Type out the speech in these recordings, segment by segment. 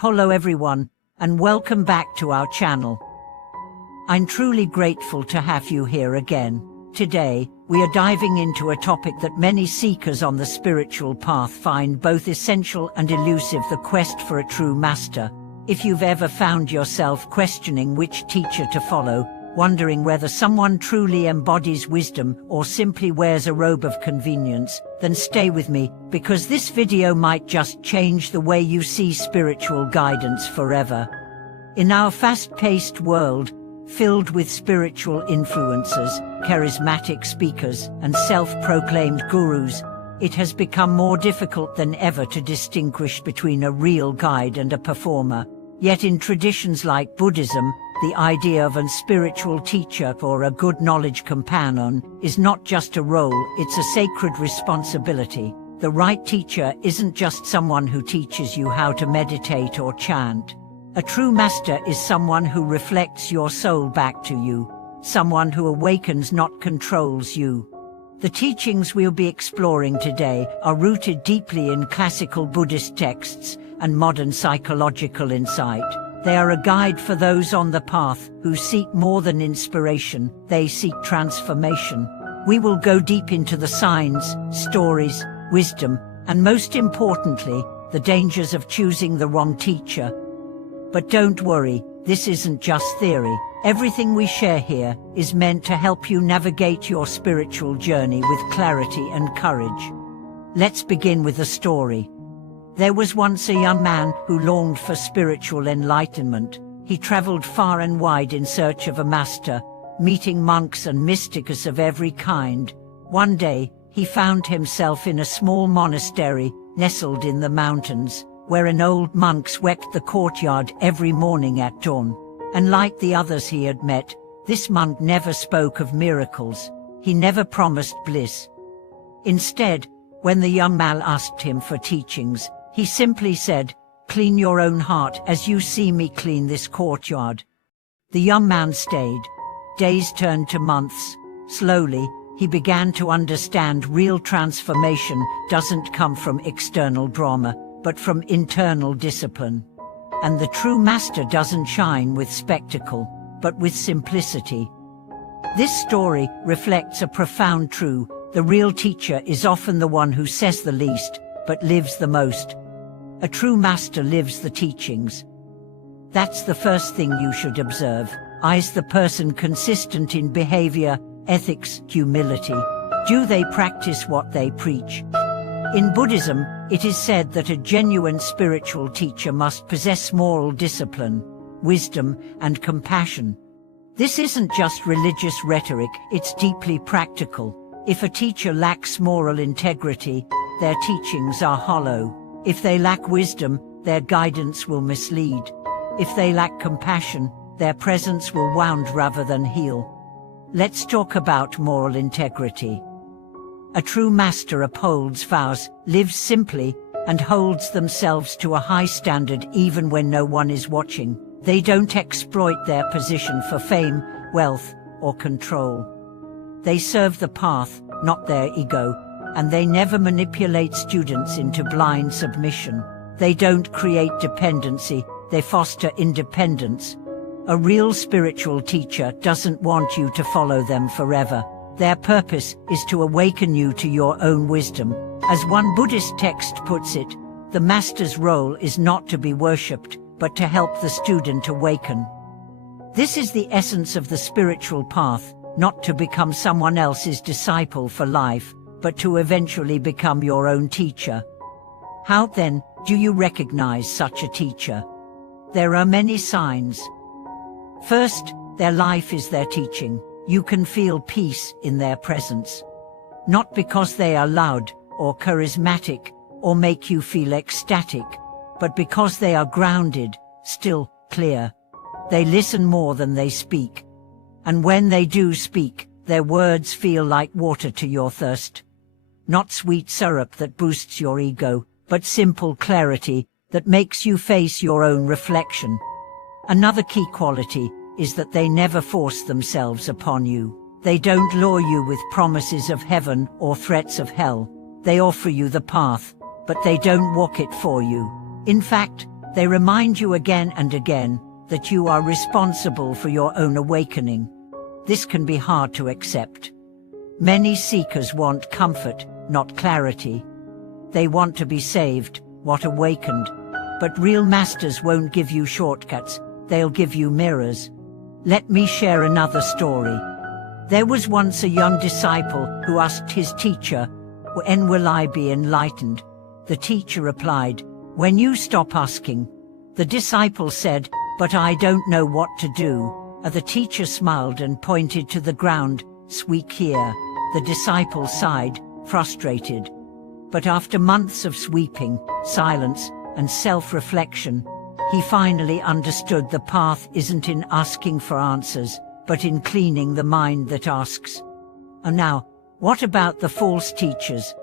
Hello everyone, and welcome back to our channel. I'm truly grateful to have you here again. Today, we are diving into a topic that many seekers on the spiritual path find both essential and elusive: the quest for a true master. If you've ever found yourself questioning which teacher to follow, wondering whether someone truly embodies wisdom or simply wears a robe of convenience, then stay with me, because this video might just change the way you see spiritual guidance forever. In our fast-paced world, filled with spiritual influencers, charismatic speakers, and self-proclaimed gurus, it has become more difficult than ever to distinguish between a real guide and a performer. Yet in traditions like Buddhism, the idea of a spiritual teacher or a good knowledge companion is not just a role, it's a sacred responsibility. The right teacher isn't just someone who teaches you how to meditate or chant. A true master is someone who reflects your soul back to you, someone who awakens, not controls you. The teachings we'll be exploring today are rooted deeply in classical Buddhist texts and modern psychological insight. They are a guide for those on the path who seek more than inspiration, they seek transformation. We will go deep into the signs, stories, wisdom, and most importantly, the dangers of choosing the wrong teacher. But don't worry, this isn't just theory. Everything we share here is meant to help you navigate your spiritual journey with clarity and courage. Let's begin with a story. There was once a young man who longed for spiritual enlightenment. He traveled far and wide in search of a master, meeting monks and mystics of every kind. One day, he found himself in a small monastery, nestled in the mountains, where an old monk swept the courtyard every morning at dawn. And like the others he had met, this monk never spoke of miracles. He never promised bliss. Instead, when the young man asked him for teachings, he simply said, "Clean your own heart as you see me clean this courtyard." The young man stayed. Days turned to months. Slowly, he began to understand real transformation doesn't come from external drama, but from internal discipline. And the true master doesn't shine with spectacle, but with simplicity. This story reflects a profound truth: the real teacher is often the one who says the least, but lives the most. A true master lives the teachings. That's the first thing you should observe. Is the person consistent in behavior, ethics, humility? Do they practice what they preach? In Buddhism, it is said that a genuine spiritual teacher must possess moral discipline, wisdom, and compassion. This isn't just religious rhetoric, it's deeply practical. If a teacher lacks moral integrity, their teachings are hollow. If they lack wisdom, their guidance will mislead. If they lack compassion, their presence will wound rather than heal. Let's talk about moral integrity. A true master upholds vows, lives simply, and holds themselves to a high standard even when no one is watching. They don't exploit their position for fame, wealth, or control. They serve the path, not their ego, and they never manipulate students into blind submission. They don't create dependency, they foster independence. A real spiritual teacher doesn't want you to follow them forever. Their purpose is to awaken you to your own wisdom. As one Buddhist text puts it, the master's role is not to be worshipped, but to help the student awaken. This is the essence of the spiritual path, not to become someone else's disciple for life, but to eventually become your own teacher. How then do you recognize such a teacher? There are many signs. First, their life is their teaching. You can feel peace in their presence. Not because they are loud or charismatic or make you feel ecstatic, but because they are grounded, still, clear. They listen more than they speak. And when they do speak, their words feel like water to your thirst. Not sweet syrup that boosts your ego, but simple clarity that makes you face your own reflection. Another key quality is that they never force themselves upon you. They don't lure you with promises of heaven or threats of hell. They offer you the path, but they don't walk it for you. In fact, They remind you again and again that you are responsible for your own awakening. This can be hard to accept. Many seekers want comfort, not clarity. They want to be saved, not awakened. But real masters won't give you shortcuts, they'll give you mirrors. Let me share another story. There was once a young disciple who asked his teacher, "When will I be enlightened?" The teacher replied, "When you stop asking." The disciple said, "But I don't know what to do." The teacher smiled and pointed to the ground, "Sweep here." The disciple sighed, frustrated. But after months of sweeping, silence, and self-reflection, he finally understood the path isn't in asking for answers, but in cleaning the mind that asks. And now, what about the false teachers?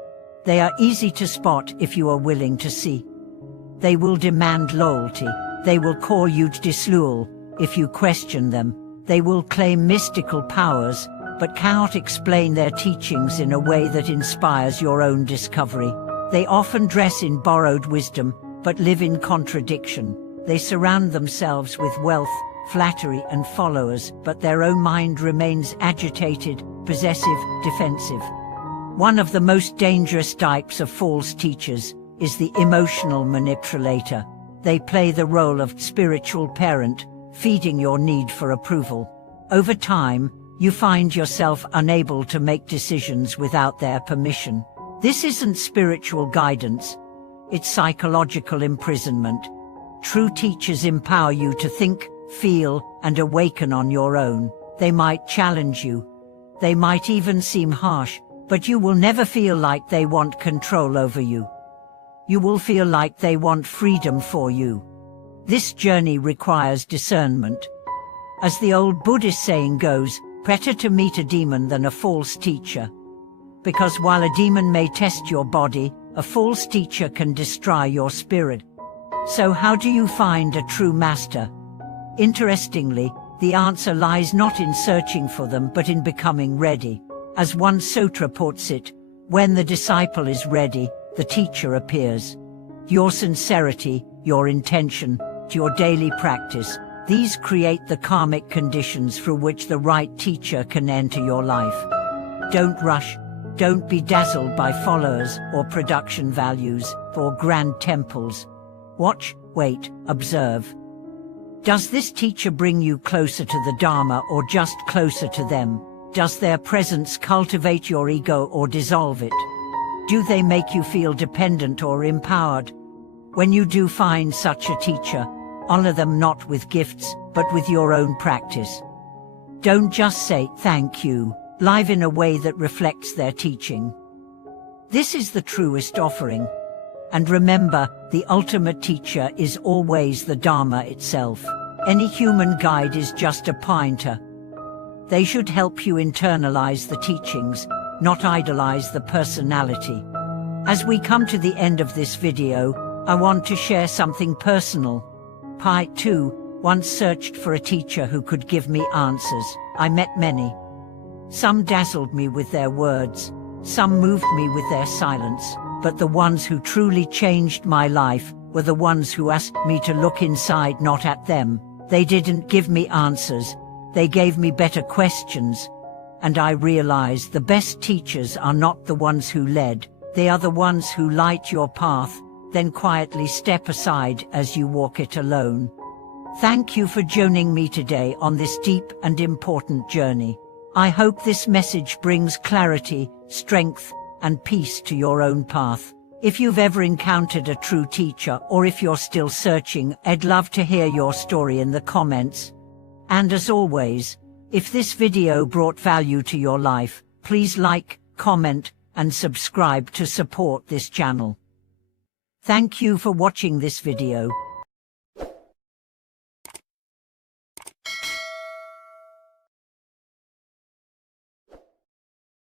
They are easy to spot if you are willing to see. They will demand loyalty. They will call you disloyal if you question them. They will claim mystical powers, but cannot explain their teachings in a way that inspires your own discovery. They often dress in borrowed wisdom, but live in contradiction. They surround themselves with wealth, flattery, and followers, but their own mind remains agitated, possessive, defensive. One of the most dangerous types of false teachers is the emotional manipulator. They play the role of spiritual parent, feeding your need for approval. Over time, you find yourself unable to make decisions without their permission. This isn't spiritual guidance, it's psychological imprisonment. True teachers empower you to think, feel, and awaken on your own. They might challenge you. They might even seem harsh, but you will never feel like they want control over you. You will feel like they want freedom for you. This journey requires discernment. As the old Buddhist saying goes, better to meet a demon than a false teacher. Because while a demon may test your body, a false teacher can destroy your spirit. So how do you find a true master? Interestingly, the answer lies not in searching for them but in becoming ready. As one sutra puts it, when the disciple is ready, the teacher appears. Your sincerity, your intention, your daily practice, these create the karmic conditions through which the right teacher can enter your life. Don't rush. Don't be dazzled by followers or production values or grand temples. Watch, wait, observe. Does this teacher bring you closer to the Dharma or just closer to them? Does their presence cultivate your ego or dissolve it? Do they make you feel dependent or empowered? When you do find such a teacher, honor them not with gifts, but with your own practice. Don't just say, "Thank you." Live in a way that reflects their teaching. This is the truest offering. And remember, the ultimate teacher is always the Dharma itself. Any human guide is just a pointer. They should help you internalize the teachings, not idolize the personality. As we come to the end of this video, I want to share something personal. I, too, once searched for a teacher who could give me answers. I met many. Some dazzled me with their words, some moved me with their silence, but the ones who truly changed my life were the ones who asked me to look inside, not at them. They didn't give me answers, they gave me better questions. And I realized the best teachers are not the ones who led, they are the ones who light your path, then quietly step aside as you walk it alone. Thank you for joining me today on this deep and important journey. I hope this message brings clarity, strength, and peace to your own path. If you've ever encountered a true teacher or if you're still searching, I'd love to hear your story in the comments. And as always, if this video brought value to your life, please like, comment, and subscribe to support this channel. Thank you for watching this video.